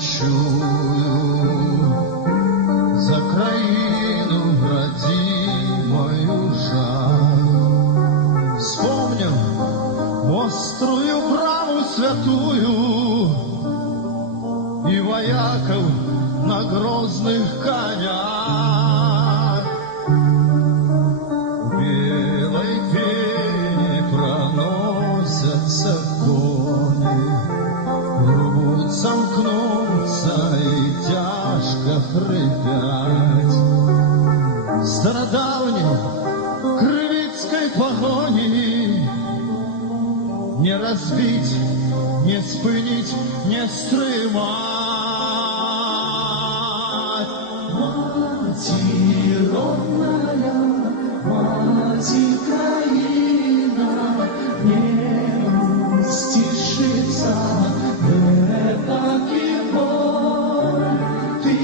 ночую за краину родимую жаль. Вспомним острую праву святую и вояков на грозных конях. В белой пене проносятся кони, рвут сомкнуться и тяжко хрипят. Стародавней крывицкой погони не разбить, не спынить, не стримать. Мати родная, мати краина, не стишится таки боль. Ты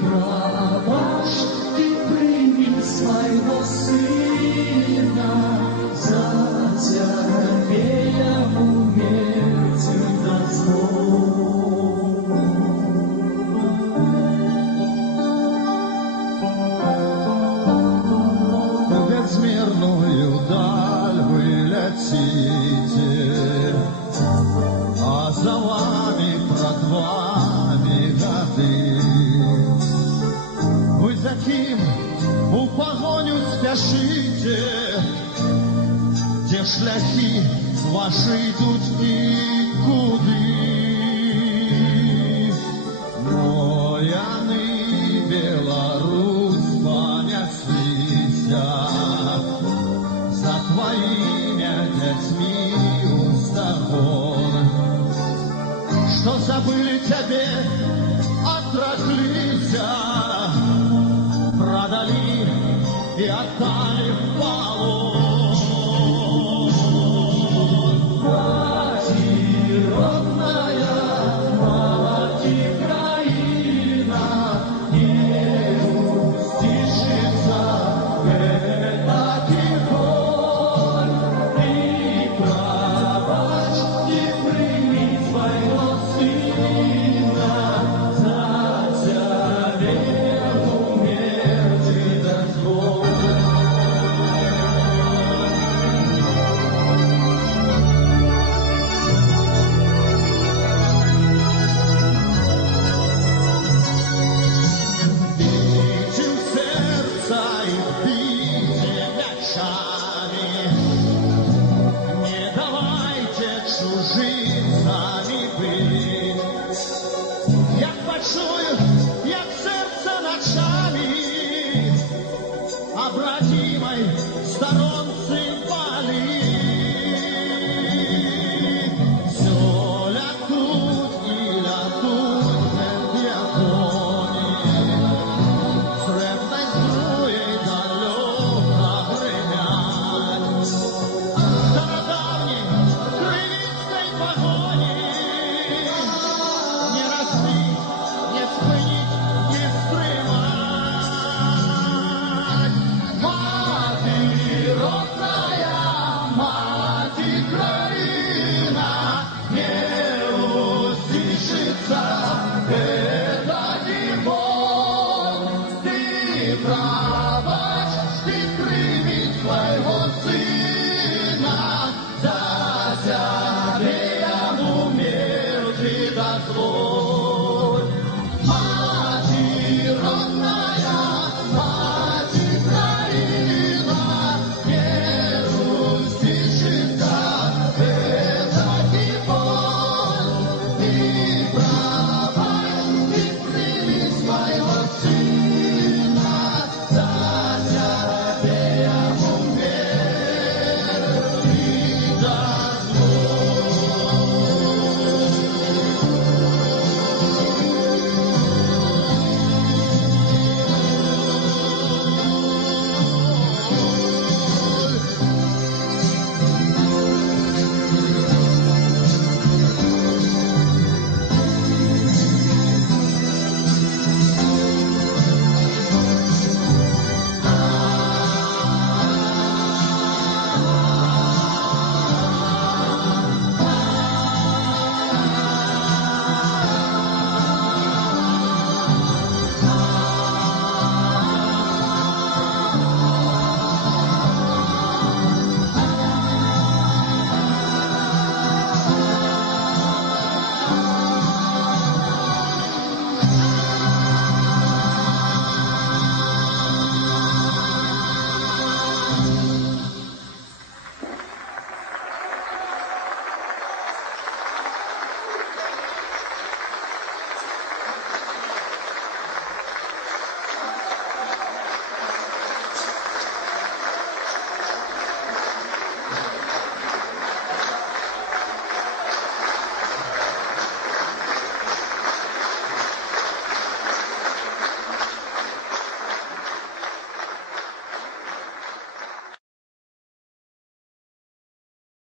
права, ты прими своего сына, за тебя я умереть дозволю. Безмерную даль вы летите, а за вами пред вами годы. Вы за кем у погоню спешите, где шляхи ваши идут и куды. Но яны Беларусь понеслися за твоими детьми устахон, что забыли тебе, отраслися, продали и отдали в полон. Мати родная, мати краина, не стишится таки боль. Ты права, ты прими своего сына, за тебя умереть дозволю. Бейте в сердце и бейте мячами, не давайте чужинцами быть. Як почую, як сердце ночами обратимой сторонцы болит. Все лятут и лятут медведони, сребной струей далеко гремят. Стародавней крывицкой погони не разбить, не спынить, не стримать. Мати родная, мати краина, не услышится это не боль. Ты права, ты прими своего сына, за тебя умереть дозволь.